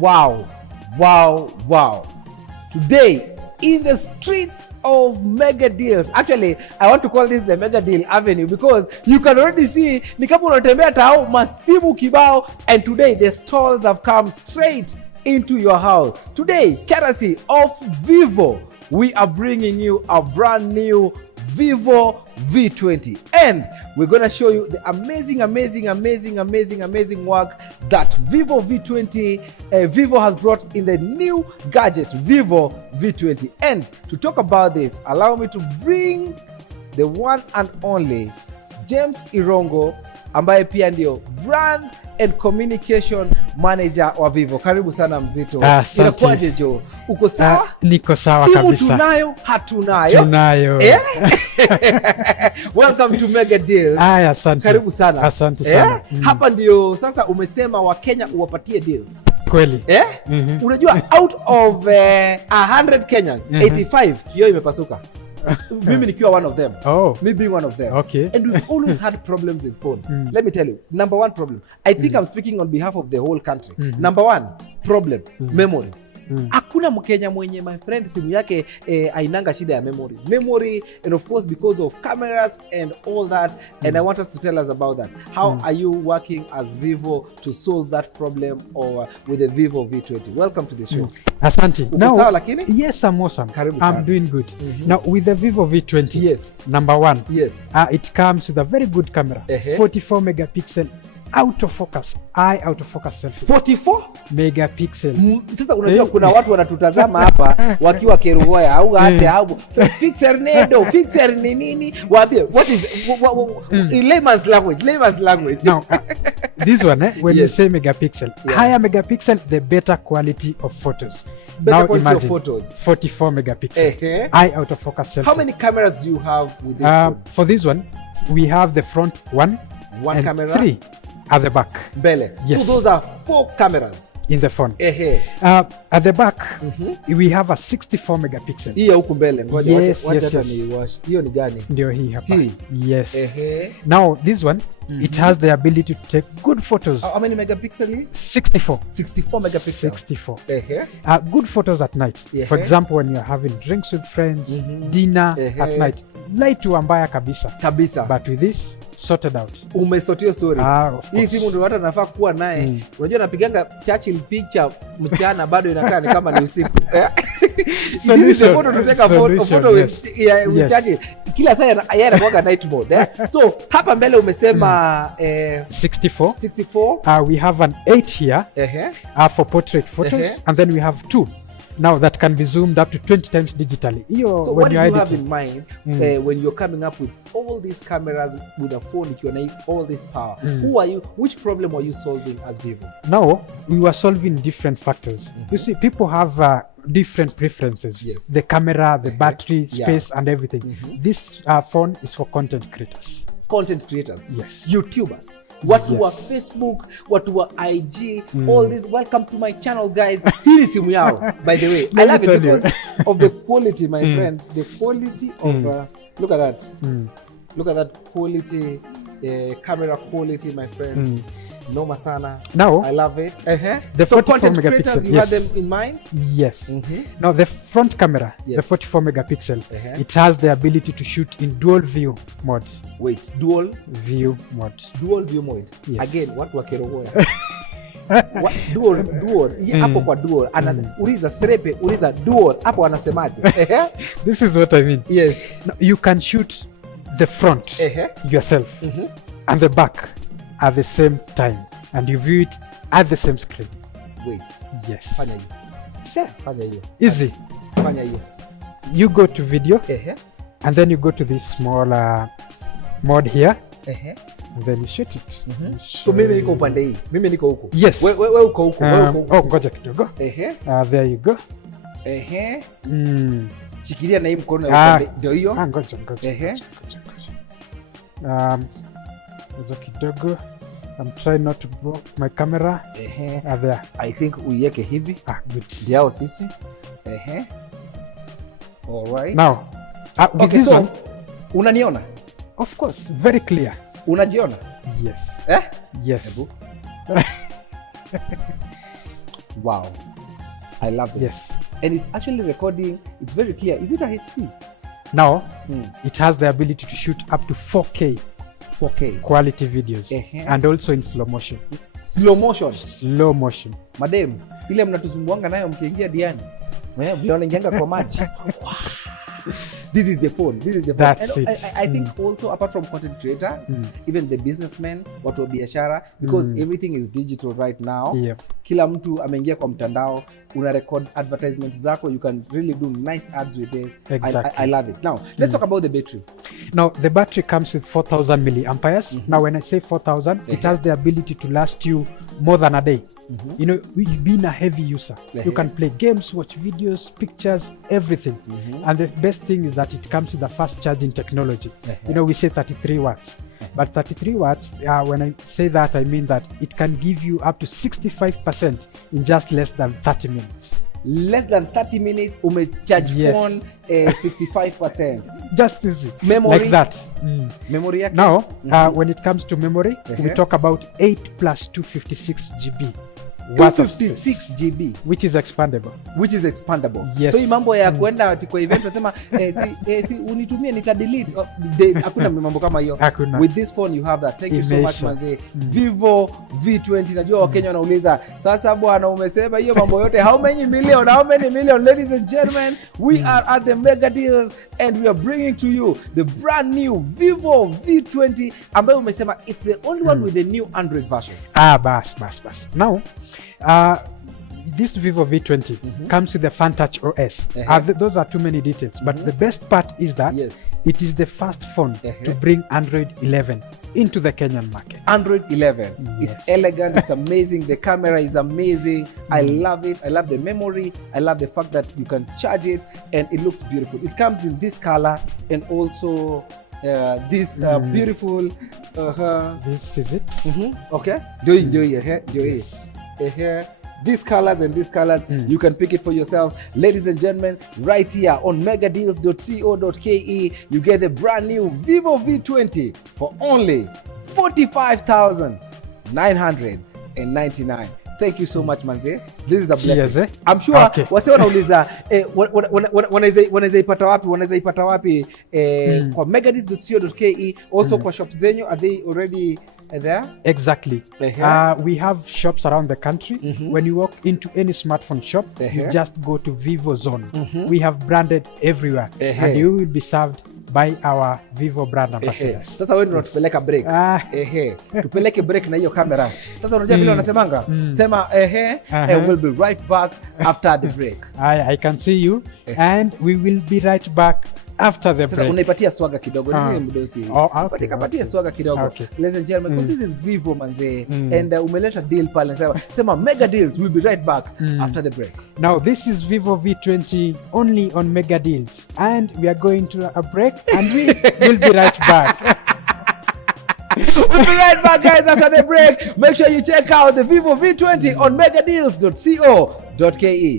Wow. Today, in the streets of mega deals. Actually, I want to call this the mega deal avenue because you can already see ni kama unatembea tao masimu kibao, and today the stalls have come straight into your house. Today, courtesy of Vivo, we are bringing you a brand new Vivo V20, and we're going to show you the amazing work that Vivo V20 Vivo has brought in the new gadget Vivo V20. And to talk about this, allow me to bring the one and only James Irongo, ambaye pia ndio brand and communication manager wa Vivo. Karibu sana mzito. Inakuaje Jo? Uko sawa? Niko sawa kabisa. Simu tunayo, hatunayo. Tunayo. Welcome to Mega Deals. Asante. Karibu sana. Asante sana. Hapa ndio sasa umesema wa Kenya uwapatie deals. Kweli. Unajua out of 100 Kenyans, 85 kioo imepasuka. Mimi nikiwa one of them. Me being one of them. Okay. And we've always had problems with phones. Let me tell you, number one problem, I think I'm speaking on behalf of the whole country. Number one problem, memory. Hakuna Mkenya mwenye, my friend, simu yake ainanga shida ya memory, and of course because of cameras and all that. And I want us to tell us about that. How are you working as Vivo to solve that problem or with the Vivo V20? Welcome to the show. Asante. Now, sawa lakini? Yes, I'm awesome. I'm doing good. Now with the Vivo V20, yes, number one, yes, it comes with a very good camera, 44 megapixel autofocus, autofocus selfie. 44 megapixel. Sasa unajua kuna watu wanatutazama hapa wakiwa Kerugoya au hata au fixer nedo, fixer ni nini? Waambie what is in layman's language. Now this one when you say megapixel, higher megapixel, the better quality of photos. Better quality of photos. 44 megapixel. Autofocus selfie. How many cameras do you have with this phone? For this one, we have the front one and camera, 3 at the back. Bele. Yes. So those are 4 cameras in the front. At the back, we have a 64 megapixel. Hiyo huko mbele. Ngoja yes. ni wash. Hiyo ni gani? Ndio hii hapa. Yes. Now this one, it has the ability to take good photos. How many megapixel? 64 megapixel. 64. Good photos at night. For example, when you're having drinks with friends, dinner at night. Light tu ambaya kabisa. But with this, sorted out. Umesotio story. Hii simu ndio hata nafaa kuwa naye. Unajua napiganga Churchill picture mchana bado inakaa ni kama ni usiku. Solution. Photo tunataka photo with Churchill. Kila saa yeye anakuwa night mode. So hapa mbele umesema 64. We have an 8 here for portrait photos, and then we have 2 now that can be zoomed up to 20 times digitally. So what do you have in mind when you're coming up with all these cameras with a phone, if you need all this power? Who are you? Which problem are you solving as Vivo? Now, we were solving different factors. You see, people have different preferences. Yes. The camera, the battery, space, and everything. This phone is for content creators. Content creators? Yes. YouTubers? Watu wa Facebook, watu wa IG, all this. Welcome to my channel, guys. Hii simu yao, by the way. I love it because of the quality, my friends. The quality of look at that. Look at that quality, camera quality, my friend. Noma sana. Now, I love it. The so 44 content megapixel, creators, you had them in mind? Yes. Now the front camera, the 44 megapixel, it has the ability to shoot in dual view mode. Wait, dual view mode. Dual view mode. Yes. Again, watu wa Kerugoya. Dual. Hapo kwa dual. Uliza srepe, uliza dual. Hapo anasemaje? This is what I mean. Yes. Now, you can shoot the front yourself and the back at the same time, and you view it at the same screen. Wait. Yes. Fanya hiyo. Fanya hiyo. Easy. Fanya hiyo. You go to video, and then you go to this small mode here, and then you shoot it. So mimi niko upande hii. Mimi niko huko. Yes. Wewe uko huko. Ngoja kidogo. There you go. Shikilia na hii mkono ya upande. Ndio hiyo. Ngoja. Ngoja kidogo. I'm trying not to block my camera. There. I think uiweke hivi. Good. Ndio sisi. All right. Now, with this one, unaniona? Of course, very clear. Unajiona? Yes. Yes. Wow, I love it. Yes. And it's actually recording, it's very clear. Is it a HD? Now, it has the ability to shoot up to 4K quality videos and also in slow motion. Slow motion? Slow motion. Madam, ile mnatusumbuanga nayo mkiingia diani. Vile wanaingianga kwa maji. This is the phone. That's and it. I think also apart from content creators, even the businessmen, watu wa biashara, because everything is digital right now. Yep. Kila mtu ameingia kwa mtandao, una record advertisements zako, you can really do nice ads with this. Exactly. I love it. Now, let's talk about the battery. Now, the battery comes with 4,000 milliamperes. Now, when I say 4,000, it has the ability to last you more than a day. You know, being a heavy user, you can play games, watch videos, pictures, everything. And the best thing is that it comes with a fast charging technology. You know, we say 33 watts. But 33 watts, when I say that, I mean that it can give you up to 65% in just less than 30 minutes. Less than 30 minutes, umecharge phone 65%. Just easy. Memory? Like that. Memory yake? Now, when it comes to memory, we talk about 8 plus 256 GB. 256 GB. Which is expandable. Yes. So hii mambo ya kuenda kwa event unasema si unitumie nitadelete. Hakuna mambo kama hiyo. With this phone you have that. Thank you so much manze. Vivo V20. Najua Wakenya wanauliza sasa bwana umesema hiyo mambo yote how many million ladies and gentlemen, we are at the mega deals and we are bringing to you the brand new Vivo V20 ambayo umesema it's the only one with the new Android version. Bas. Now, this Vivo V20 comes with the FunTouch OS. Those are too many details, but the best part is that it is the first phone to bring Android 11 into the Kenyan market. Android 11. It's elegant, it's amazing, the camera is amazing. I love it. I love the memory. I love the fact that you can charge it and it looks beautiful. It comes in this color and also this beautiful this is it. Okay. Enjoy. These colors and these colors, you can pick it for yourself. Ladies and gentlemen, right here on megadeals.co.ke, you get the brand new Vivo V20 for only 45,999. Thank you so much manze. This is a blessing. I'm sure wase wanauliza wanaweza ipata wapi kwa megadeals.co.ke, also kwa shops zenyu, are they already there? Exactly. We have shops around the country. When you walk into any smartphone shop, you just go to Vivo Zone. We have branded everywhere and you will be served by our Vivo brand ambassadors. Sasa wewe ndio tupeleka break. Tupeleke break na hiyo kamera. Sasa unajua vile wanasemanga? Sema we'll be right back after the break. I can see you and we will be right back after the break. Sasa unaipatia swaga kidogo. Ni mdosi. Patia swaga kidogo. Ladies and gentlemen, this is Vivo manze and umeleta deal pale. Sema mega deals, we'll be right back after the break. Now this is Vivo V20 only on mega deals and we are going to a break and we will be right back. We'll be right back guys after the break. Make sure you check out the Vivo V20 on megadeals.co.ke.